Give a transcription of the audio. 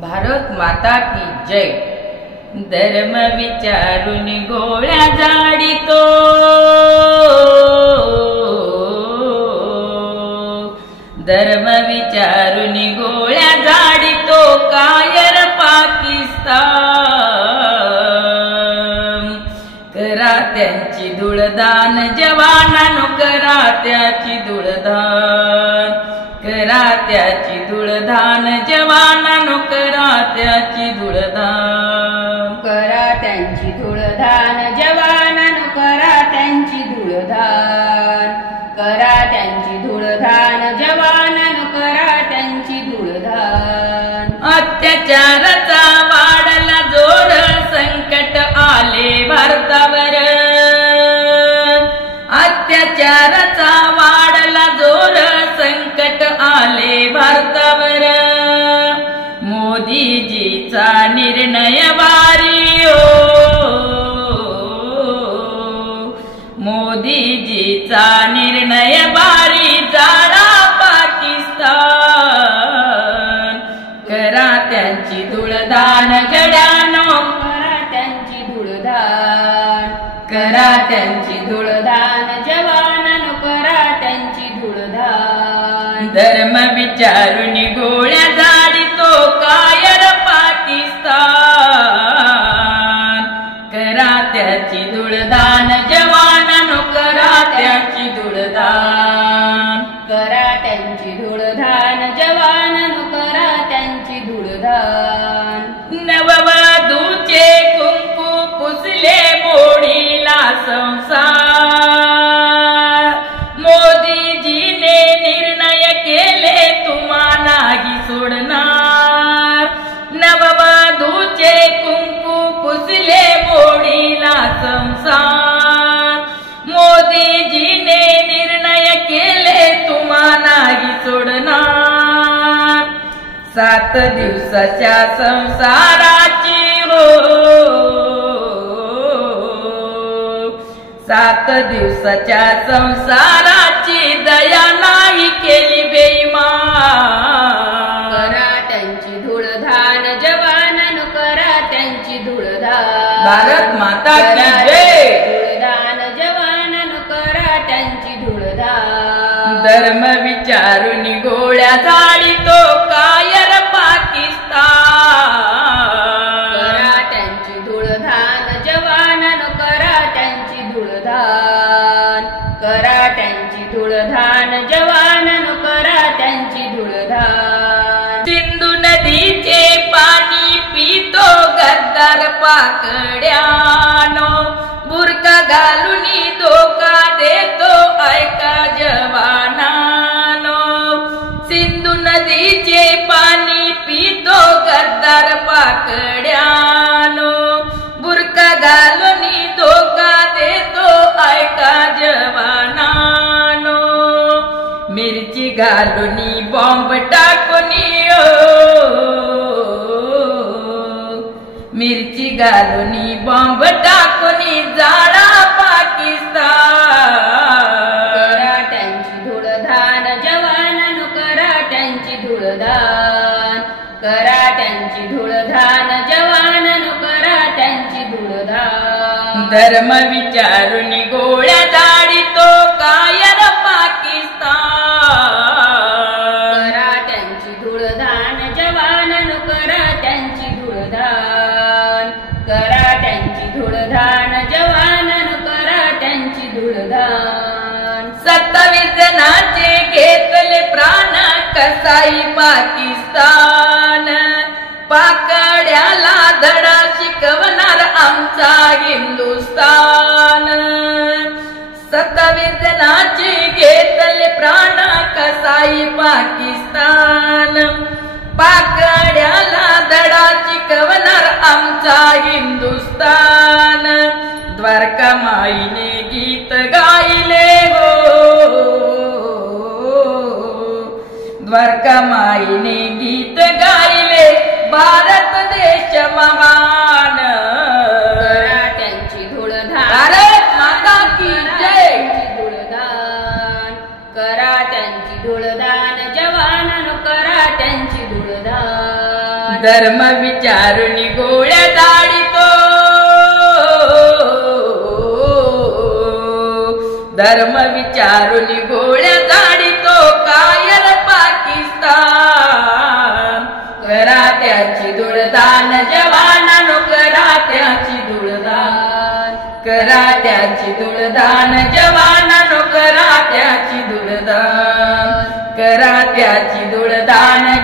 भारत माता की जय। धर्म विचारून गोळ्या जाडितो, धर्म विचारून गोळ्या जाडितो कायर पाकिस्तान। करा त्यांची धुळदान जवानांनो, करा त्याची धुळदान, करा त्याची धुळदान जवानांनो, करा त्याची धुळदान, करा त्यांची धुळदान जवानांनो, करा त्यांची धुळदान, करा त्यांची धुळदान जवानांनो, करा त्यांची धुळदान। अत्याचाराचा वाढला जोर, संकट आले भारतावर, अत्याचाराचा वाढला जोर, संकट आले भारतावर। मोदीजीचा निर्णय भारी हो, मोदीजीचा निर्णय भारी, जाडा पाकिस्तान। करा त्यांची धुळदान गड्यानो, करा त्यांची धुळदान, करा त्यांची धुळदान जवानांनो, करा त्यांची धुळदान। धर्म विचारून गोळ्या जाडितो कायर पाकिस्तान। करा त्याची धुळदान जवानांनो, करा त्याची धुळदान, करा त्यांची धुळदान जवानांनो, करा त्यांची धुळदान। नववधूचे कुंकू पुसले मोडीला संसार, मोदीजीने निर्णय केले तुम्हा नाही सोडणार। नववधूचे कुंकू पुसले मोडीला संसार, मोदीजीने निर्णय केले तुम्हा नाही सोडणार। 7 दिवसाच्या संसाराची हो, 7 दिवसाच्या संसाराची दया नाही केली बेईमान। करा त्यांची धुळदान जवानांनो, करा त्यांची धुळदान। भारत माता की जय। धुळदान जवानांनो, करा त्यांची धुळदान। धर्म विचारून गोळ्या जाडितो कायर पाकिस्तान। करा त्यांची धुळदान जवानांनो, करा त्यांची धुळदान, करा त्यांची धुळदान जवानांनो, करा त्यांची धुळदान। सिंधू नदीचे पाणी पितो गद्दार पाकड्यानो, बुरका घालून धोका देतो ऐका जवानानो। सिंधू नदीचे पाणी पितो गद्दार पाकड्यानो, बुरका घालून धोका देतो ऐका जवानानो। मिरची घालून बॉम्ब टाकून मिरची घालून बॉम्ब टाकून जाळा पाकिस्तान। करा त्यांची धुळदान जवानांनो, करा त्यांची धुळदान, करा त्यांची धुळदान जवानांनो, करा त्यांची धुळदान। धर्म विचारून गोळ्या जाडितो कायर पाकिस्तान। करा त्यांची धुळदान जवानांनो, करा त्यांची धुळदान, करा त्यांची धुळदान जवानांनो, करा त्यांची धुळदान। 27 जणांचे घेतले प्राण कसाई पाकिस्तान, पाकड्याला धडा शिकवणार आमचा हिंदुस्तान। 27 जणांचे घेतले प्राण कसाई पाकिस्तान, पाकड्याला धडा शिकवणार आमचा हिंदुस्तान। द्वारका माईने गीत गायले हो, द्वारका माईने गीत गायले भारत देश महान। करा त्यांची धुळदान भारत माता की जय। धुळदान, करा त्यांची धुळदान जवानांनो, करा त्यांची धुळदान। धर्म विचारून गोळ्या दाढीतो, धर्म विचारून गोळ्या दाढीतो कायर पाकिस्तान. करा त्याची धूळदान जवानांनो, करा त्याची धूळदान, करा त्याची धूळदान जवानांनो, करा त्याची धूळदान, करा त्याची धूळदान